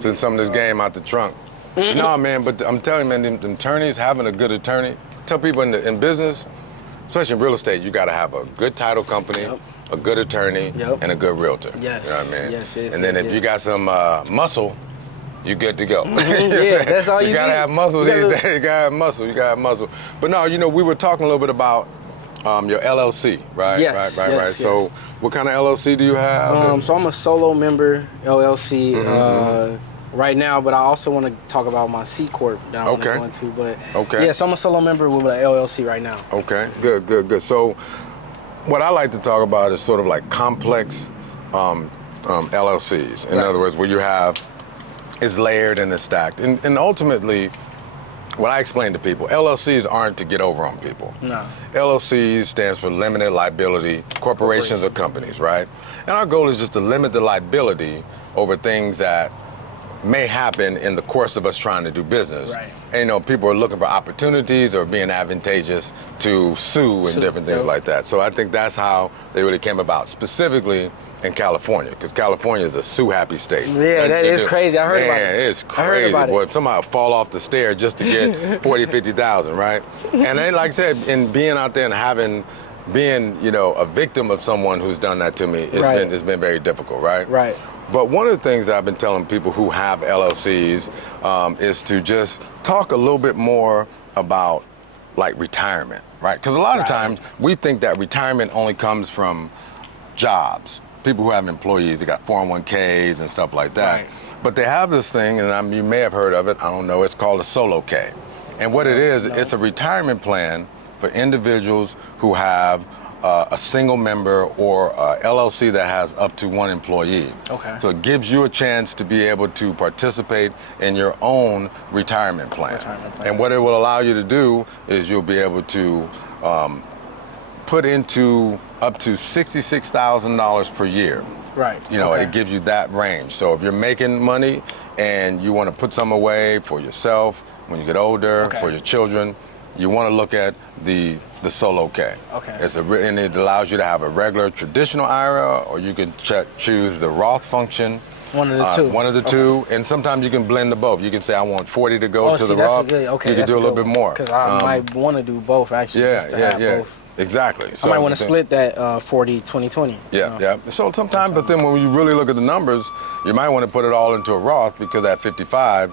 send some of this game out the trunk. No, man, but I'm telling you, man, them attorneys, having a good attorney, tell people in business, especially in real estate, you got to have a good title company, a good attorney, and a good realtor. Yes. You know what I mean? Yes, and then if you got some muscle, you're good to go. Yeah, that's all you gotta need. have muscle these days. You gotta have muscle. You gotta have muscle. But no, you know, we were talking a little bit about your LLC, right? Yes, right. yes. So, what kind of LLC do you have? So I'm a solo member LLC right now, but I also want to talk about my C corp that I want to go into. But yeah, so I'm a solo member with an LLC right now. Okay, good. So, what I like to talk about is sort of like complex LLCs. In other words, where you have it's layered and it's stacked, and ultimately. What I explain to people, LLCs aren't to get over on people. No. LLCs stands for limited liability corporations or companies, right? And our goal is just to limit the liability over things that may happen in the course of us trying to do business. Right. And you know, people are looking for opportunities or being advantageous to sue and different things like that. So I think that's how they really came about, specifically in California, because California is a sue-happy state. Yeah, that is crazy. I heard about it. It's crazy, boy. If somebody fall off the stair just to get 40, 50,000, right? And then, like I said, in being out there and being, you know, a victim of someone who's done that to me, it's been very difficult, right? Right. But one of the things that I've been telling people who have LLCs is to just talk a little bit more about, like, retirement, right? Because a lot of times we think that retirement only comes from jobs. People who have employees, they got 401ks and stuff like that. Right. But they have this thing, and you may have heard of it, I don't know, it's called a solo K. And what it is, it's a retirement plan for individuals who have a single member or a LLC that has up to one employee. Okay. So it gives you a chance to be able to participate in your own retirement plan. And what it will allow you to do is you'll be able to put into up to $66,000 per year. Right. You know, it gives you that range. So if you're making money and you want to put some away for yourself when you get older, for your children, you want to look at the solo K. Okay. And it allows you to have a regular traditional IRA, or you can choose the Roth function. One of the two. One of the two, and sometimes you can blend the both. You can say, I want 40 to go to the Roth. You can do a little bit more. Because I might want to do both, actually. Both. Exactly. So I might want to split that 40-20-20. Yeah. So sometimes, but then when you really look at the numbers, you might want to put it all into a Roth, because at 55,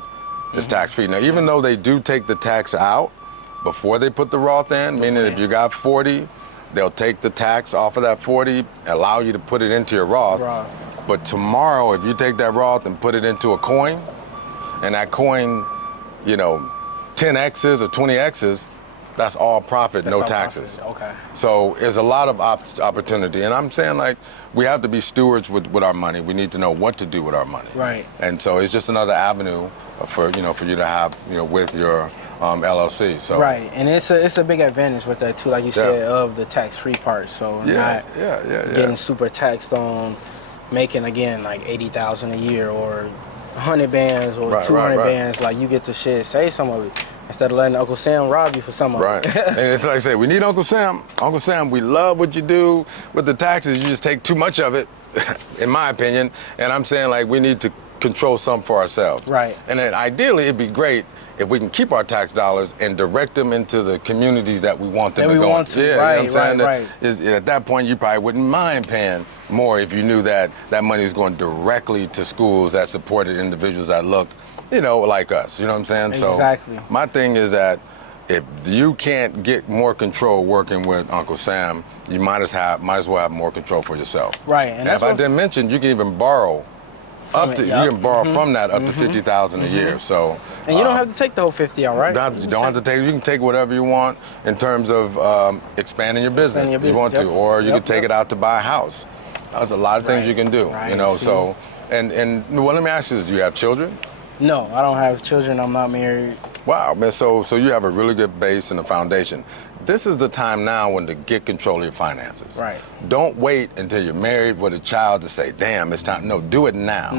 it's tax-free. Now, even though they do take the tax out before they put the Roth in, meaning if you got 40, they'll take the tax off of that 40, allow you to put it into your Roth. But tomorrow, if you take that Roth and put it into a coin, and that coin, you know, 10Xs or 20Xs, that's all profit, no taxes. Okay. So there's a lot of opportunity. And I'm saying, like, we have to be stewards with our money. We need to know what to do with our money. Right. And so it's just another avenue for you to have, with your LLC. So. Right. And it's a big advantage with that too, like you said, of the tax-free part. So not getting super taxed on making, again, like 80,000 a year or 100 bands or 200 bands. Like, you get to save some of it, instead of letting Uncle Sam rob you for some of it. Right. And it's like I say, we need Uncle Sam. Uncle Sam, we love what you do with the taxes. You just take too much of it, in my opinion. And I'm saying, like, we need to control some for ourselves. Right. And then ideally, it'd be great if we can keep our tax dollars and direct them into the communities that we want them to go into. Yeah, you know what I'm saying? At that point, you probably wouldn't mind paying more if you knew that money was going directly to schools that supported individuals that looked, like us. You know what I'm saying? Exactly. So my thing is that if you can't get more control working with Uncle Sam, you might as well have more control for yourself. Right. And if I didn't mention, you can even borrow you can borrow from that up to $50,000 a year. So, and you don't have to take the whole 50 out, right? You don't have to take. You can take whatever you want in terms of expanding your business. If you want to, or you can take it out to buy a house. There's a lot of things you can do. So and well, let me ask you this: do you have children? No, I don't have children. I'm not married. Wow, man. So you have a really good base and a foundation. This is the time now when to get control of your finances. Right. Don't wait until you're married with a child to say, damn, it's time. No, do it now.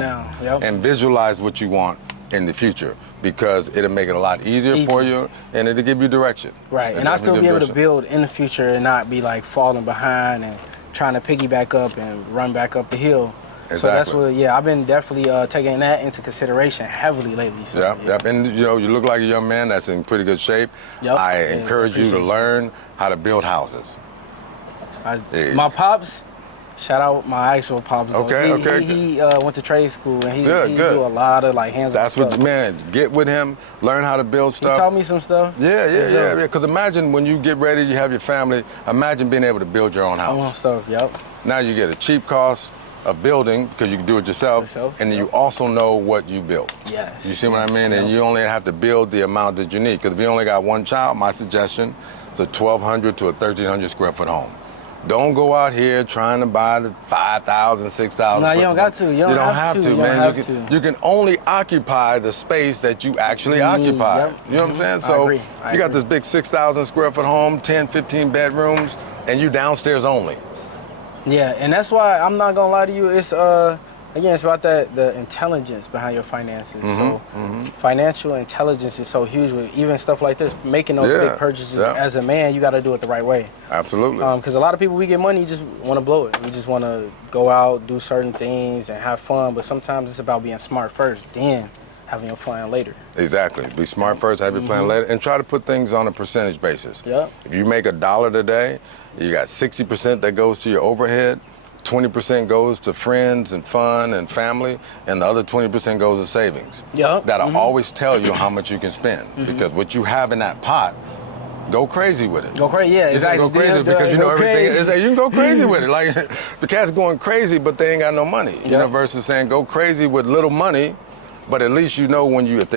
And visualize what you want in the future, because it'll make it a lot easier for you, and it'll give you direction. Right. And I'll still be able to build in the future and not be like falling behind and trying to piggyback up and run back up the hill. Exactly. So that's what, I've been definitely taking that into consideration heavily lately. So, Yep. And you look like a young man that's in pretty good shape. Yep. I encourage you to learn how to build houses. My pops, shout out my actual pops. Okay. He went to trade school and he do a lot of like hands-on That's stuff. what, man, get with him, learn how to build stuff. He taught me some stuff. Yeah. Because imagine when you get ready, you have your family, imagine being able to build your own house. Own stuff, yep. Now you get a cheap cost of building because you can do it yourself, and then you also know what you built. Yes. You see what I mean? And you only have to build the amount that you need. Because if you only got one child, my suggestion is a 1,200 to a 1,300 square foot home. Don't go out here trying to buy the 5,000, 6,000. No, you don't got to. You don't have to, man. You can only occupy the space that you actually occupy. Yep. You know what I'm saying? I So agree. You got this big 6,000 square foot home, 10, 15 bedrooms, and you downstairs only. Yeah, and that's why I'm not gonna lie to you. It's again, it's about the intelligence behind your finances. So financial intelligence is so huge with even stuff like this. Making those big purchases as a man, you got to do it the right way. Absolutely. Because a lot of people, we get money, you just want to blow it. We just want to go out, do certain things, and have fun. But sometimes it's about being smart first, then having your plan later. Exactly. Be smart first, have your plan later, and try to put things on a percentage basis. Yep. If you make $1 today, you got 60% that goes to your overhead, 20% goes to friends and fun and family, and the other 20% goes to savings. Yep. That'll always tell you how much you can spend, because what you have in that pot, go crazy with it. Go crazy, yeah, exactly. Go crazy because you know everything. You can go crazy with it. Like the cat's going crazy, but they ain't got no money. You know, versus saying go crazy with little money, but at least you know when you